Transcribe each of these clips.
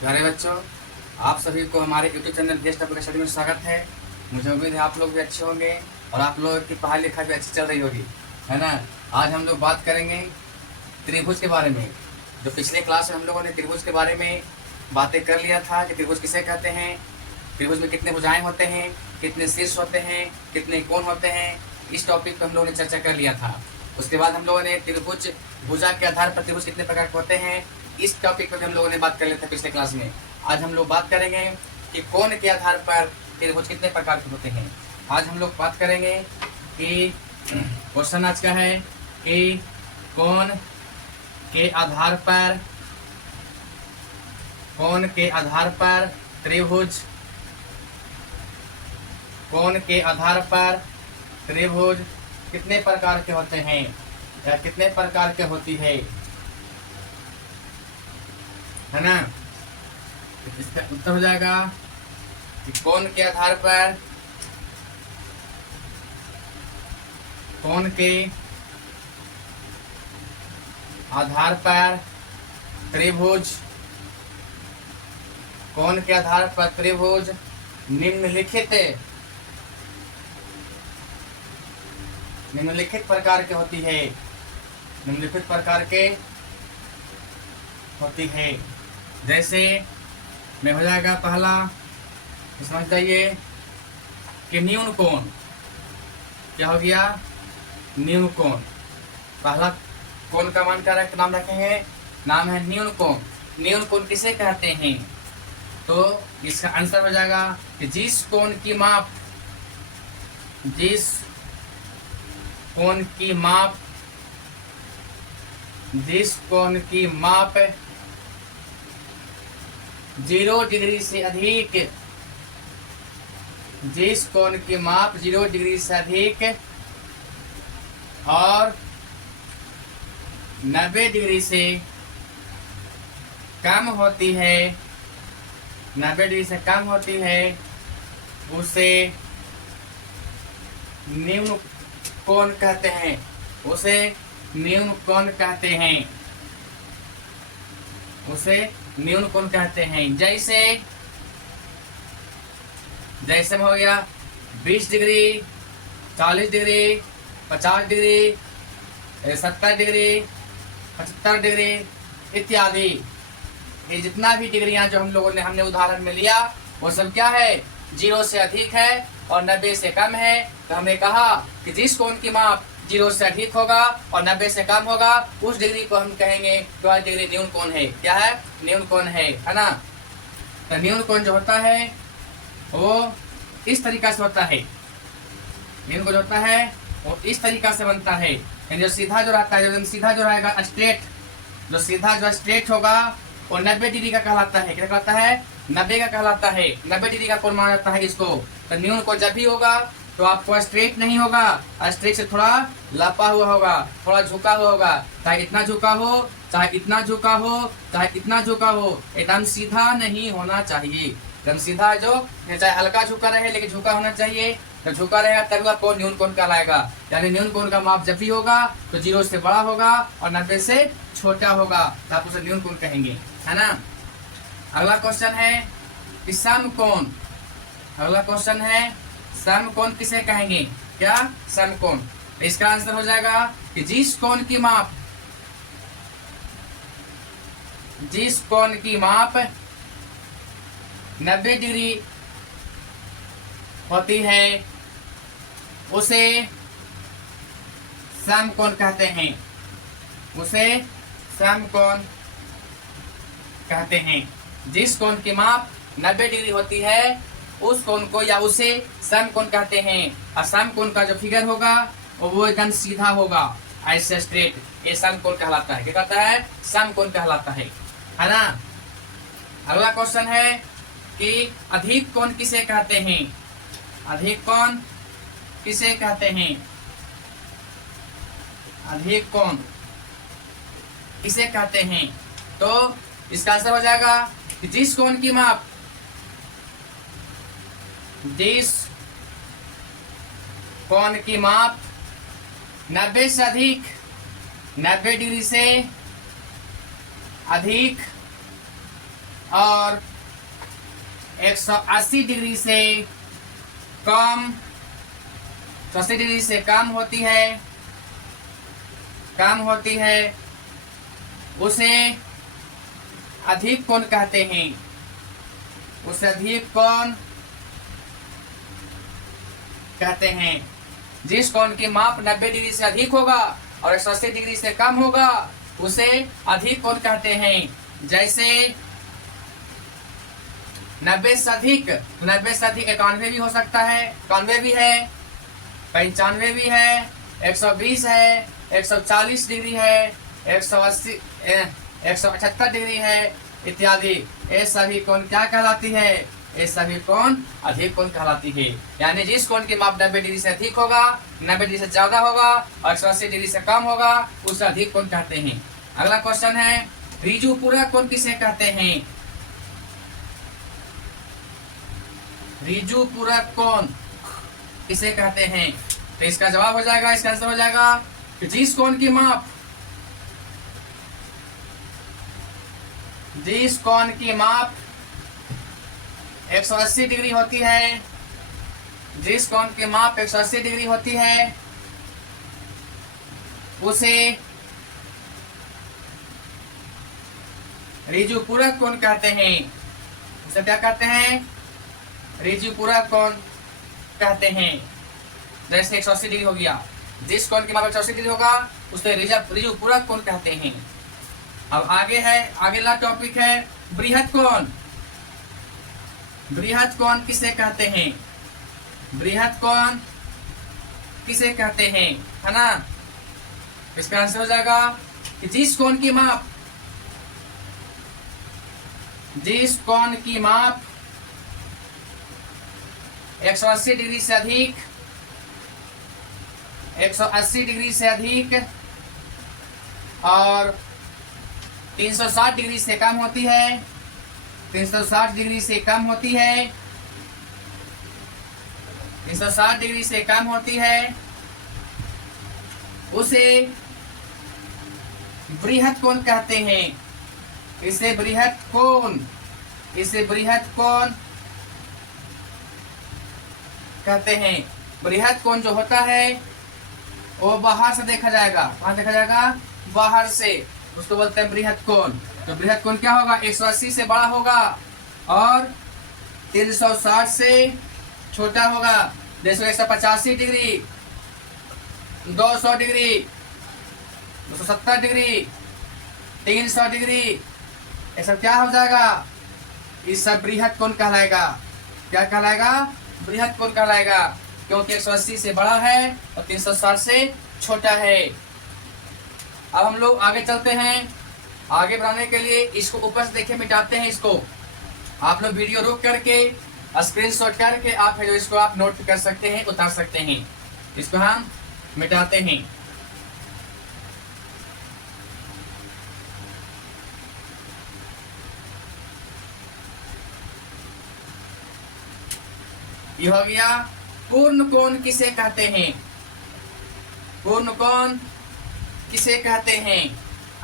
प्यारे बच्चों, आप सभी को हमारे YouTube channel guest topic study में स्वागत है। मुझे उम्मीद है आप लोग भी अच्छे होंगे और आप लोगों की पढ़ाई लिखाई भी अच्छी चल रही होगी, है ना। आज हम लोग बात करेंगे त्रिभुज के बारे में। जो पिछले क्लास में हम लोगों ने त्रिभुज के बारे में बातें कर लिया था कि त्रिभुज किसे कहते हैं, त्रिभुज में कितने भुजाएं होते हैं, कितने शीर्ष होते हैं, कितने कोण होते हैं, इस टॉपिक पर हम लोगों ने चर्चा कर लिया था। उसके बाद हम लोगों ने त्रिभुज भुजा के आधार पर त्रिभुज कितने प्रकार के होते हैं, इस टॉपिक पर भी हम लोगों ने बात कर लिया था पिछले क्लास में। आज हम लोग बात करेंगे कि कोण के आधार पर त्रिभुज कितने प्रकार के होते हैं। आज हम लोग बात करेंगे कि क्वेश्चन आज का है कि कोण के आधार पर त्रिभुज, कोण के आधार पर त्रिभुज कितने प्रकार के होते हैं या कितने प्रकार के होती है ना। इसका उत्तर हो जाएगा कि कोण के आधार पर त्रिभुज, कोण के आधार पर त्रिभुज निम्नलिखित प्रकार के होती है, निम्नलिखित प्रकार के होती है। जैसे में हो जाएगा पहला, समझ जाइए कि न्यून कोण। क्या हो गया? न्यून कोण। पहला कोण का मान का नाम रखेंगे, नाम है न्यून कोण। न्यून कोण किसे कहते हैं? तो इसका आंसर हो जाएगा कि जिस कोण की माप 0 डिग्री से अधिक, जिस कोण की माप 0 डिग्री से अधिक और 90 डिग्री से कम होती है, 90 डिग्री से कम होती है, उसे न्यून कोण कहते हैं। उसे न्यून कोण कहते हैं। उसे न्यून कोण कहते हैं। जैसे में हो गया 20 degree, 40 degree, 50 degree, 70 degree, 75 degree इत्यादि। ये जितना भी डिग्रियां जो हमने उदाहरण में लिया, वो सब क्या है? 0 से अधिक है और 90 से कम है। तो हमने कहा कि जिस कोण की माप 0 से अधिक होगा और 90 से कम होगा, उस डिग्री को हम कहेंगे कि वह डिग्री न्यून कोण है। क्या है? न्यून कोण है ना। तो न्यून कोण जो होता है वो इस तरीका से होता है। न्यून कोण होता है वो इस तरीका से बनता है। जो सीधा जो रहता है, जो सीधा जो रहेगा स्ट्रेट, जो सीधा जो स्ट्रेट होगा वो 90 डिग्री का कहलाता है। क्या कहलाता है? 90 का कहलाता है। 90 डिग्री का कोण माना जाता है इसको। तो न्यून कोण जब भी होगा तो आपको स्ट्रेट नहीं होगा, स्ट्रेट से थोड़ा लपा हुआ होगा, थोड़ा झुका हुआ होगा। चाहे इतना झुका हो, चाहे इतना झुका हो, चाहे इतना झुका हो, एकदम सीधा नहीं होना चाहिए। एकदम सीधा जो, चाहे हल्का झुका रहे लेकिन झुका होना चाहिए। जब झुका रहेगा तब वह कोण न्यून कोण कहलाएगा। यानी न्यून कोण का माप जब भी होगा तो 0 से बड़ा होगा और 90 से छोटा होगा, तो आप उसे न्यून कोण कहेंगे, है ना। अगला क्वेश्चन है कि समकोण। अगला क्वेश्चन है समकोण किसे कहेंगे? क्या? समकोण। इसका आंसर हो जाएगा कि जिस कोण की माप 90 डिग्री होती है, उसे समकोण कहते हैं। उसे समकोण कहते हैं। जिस कोण की माप 90 डिग्री होती है, उस कोण को या उसे समकोण कहते हैं। और समकोण का जो फिगर होगा वो एकदम सीधा होगा, ऐसे स्ट्रेट। ये समकोण कहलाता है। क्या कहता है? समकोण कहलाता है ना। अगला क्वेश्चन है कि अधिक कोण किसे कहते हैं? अधिक कोण किसे कहते हैं? अधिक कोण किसे कहते हैं? तो इसका आंसर हो जाएगा कि जिस कोण की माप, जिस कोण की माप 90 से अधिक, 90 डिग्री से अधिक और 180 डिग्री से कम, 180 डिग्री से कम होती है उसे अधिक कोण कहते हैं। उसे अधिक कोण कहते हैं। जिस कोण की माप 90 डिग्री से अधिक होगा और 180 डिग्री से कम होगा उसे अधिक कोण कहते हैं। जैसे 90 से अधिक, 90 से अधिक 91 भी हो सकता है, 91 भी है, 95 भी है, 120 है, 140 डिग्री है, 180, 178 डिग्री है इत्यादि। ये सभी कोण क्या कहलाती है? ये सभी कोण अधिक कोण कहलाती है। यानी जिस कोण की माप 90 डिग्री से अधिक होगा, 90 डिग्री से ज्यादा होगा और 180 डिग्री से कम होगा उसे अधिक कोण कहते हैं। अगला क्वेश्चन है, ऋजु पूरक कोण किसे कहते हैं? ऋजु पूरक कोण किसे कहते हैं? तो इसका जवाब हो जाएगा, इसका आंसर हो जाएगा कि जिस कोण की माप 180 डिग्री होती है, जिस कोण की माप 180 डिग्री होती है उसे ऋजु पूरक कोण कहते हैं। उसे क्या कहते हैं? ऋजु पूरक कोण कहते हैं। जैसे 180 डिग्री हो गया, जिस कोण की माप 180 डिग्री होगा उसे ऋजु पूरक कोण कहते हैं। अब आगे है, अगला टॉपिक है बृहत कोण। बृहत कोण किसे कहते हैं? बृहत कोण किसे कहते हैं, है ना? इसका आंसर हो जाएगा कि जिस कोण की माप 180 डिग्री से अधिक, 180 डिग्री से अधिक और 360 डिग्री से कम होती है, 360 डिग्री से कम होती है, 360 डिग्री से कम होती है उसे बृहत कोण कहते हैं। इसे बृहत कोण कहते हैं। बृहत कोण जो होता है वो बाहर से देखा जाएगा। कहाँ देखा जाएगा? बाहर से। उसको बोलते हैं बृहत कोण। तो बृहत कोण क्या होगा? 180 से बड़ा होगा और 360 से छोटा होगा। जैसे 185 डिग्री, 200 डिग्री, 270 डिग्री, 300 डिग्री, ये सब क्या हो जाएगा? ये सब बृहत कोण कहलाएगा। क्या कहलाएगा? बृहत कोण कहलाएगा, क्योंकि 180 से बड़ा है और 360 से छोटा है। अब हम लोग आगे चलते हैं। आगे बढ़ाने के लिए इसको ऊपर से देखे मिटाते हैं। इसको आप लोग वीडियो रोक करके स्क्रीनशॉट करके आप है जो इसको आप नोट कर सकते हैं, उतार सकते हैं। इसको हम मिटाते हैं। ये हो गया पूर्ण कोण किसे कहते हैं। पूर्ण कोण किसे कहते हैं,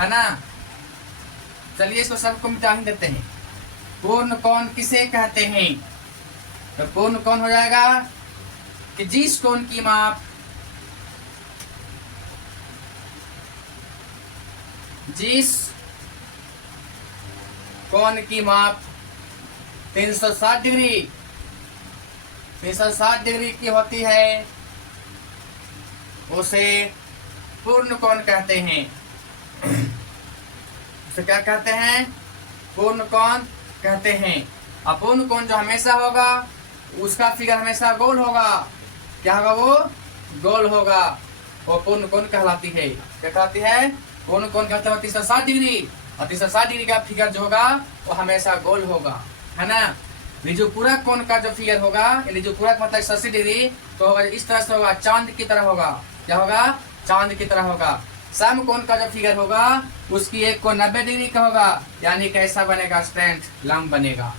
है ना? चलिए इसको सबको मिटा ही देते हैं। पूर्ण कोण किसे कहते हैं? तो पूर्ण कोण हो जाएगा कि जिस कोण की माप 360 डिग्री की होती है उसे पूर्ण कोण कहते हैं। उसे क्या कहते हैं? पूर्ण कोण कहते हैं। अब पूर्ण कोण जो हमेशा होगा उसका फिगर हमेशा गोल होगा। क्या होगा? वो गोल होगा। वो पूर्ण कोण कहलाती है। क्या कहलाती है? पूर्ण कोण कहते हैं 360 डिग्री, और 360 डिग्री का फिगर जो होगा वो हमेशा गोल होगा, है ना? ऋजु पूरक कोण का जो फिगर होगा, ऋजु पूरक मतलब 180 डिग्री, तो होगा इस तरह से होगा, चांद की तरह होगा। क्या होगा? चांद की तरह होगा। सम कोण का जो फिगर होगा उसकी एक कोण 90 डिग्री का होगा, यानी कैसा बनेगा? स्ट्रेंट लंब बनेगा,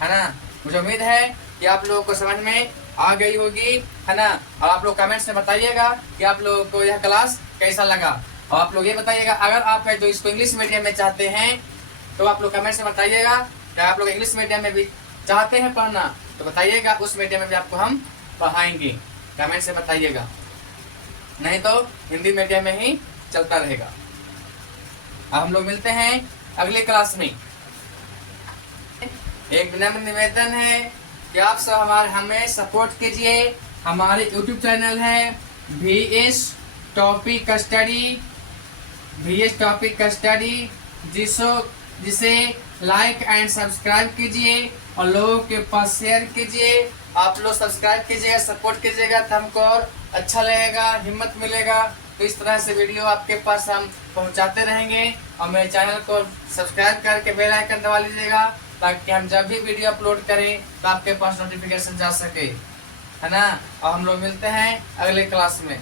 है ना? मुझे उम्मीद है कि आप लोगों को समझ में आ गई होगी, है ना? और आप लोग कमेंट्स में बताइएगा कि आप लोगों को यह क्लास कैसा लगा। और आप लोग ये बताइएगा, अगर आप है जो इसको इंग्लिश मीडियम में चाहते हैं तो आप लोग कमेंट्स में बताइएगा क्या आप लोग इंग्लिश मीडियम में भी चाहते हैं पढ़ना तो बताइएगा, उस मीडियम में भी आपको हम पढ़ाएंगे, कमेंट से बताइएगा। नहीं तो हिंदी मीडियम में ही चलता रहेगा। अब हम लोग मिलते हैं अगले क्लास में। एक विनम्र निवेदन है कि आप सब हमें सपोर्ट कीजिए। हमारे यूट्यूब चैनल है VS टॉपिक स्टडी, जिसे लाइक एंड सब्सक्राइब कीजिए और लोगों के पास शेयर कीजिए। आप लोग सब्सक्राइब कीजिएगा, सपोर्ट कीजिएगा तो हमको और अच्छा लगेगा, हिम्मत मिलेगा। तो इस तरह से वीडियो आपके पास हम पहुंचाते रहेंगे। और मेरे चैनल को सब्सक्राइब करके बेल आइकन दबा लीजिएगा, ताकि हम जब भी वीडियो अपलोड करें तो आपके पास नोटिफिकेशन जा सके, है ना। और हम लोग मिलते हैं अगले क्लास में।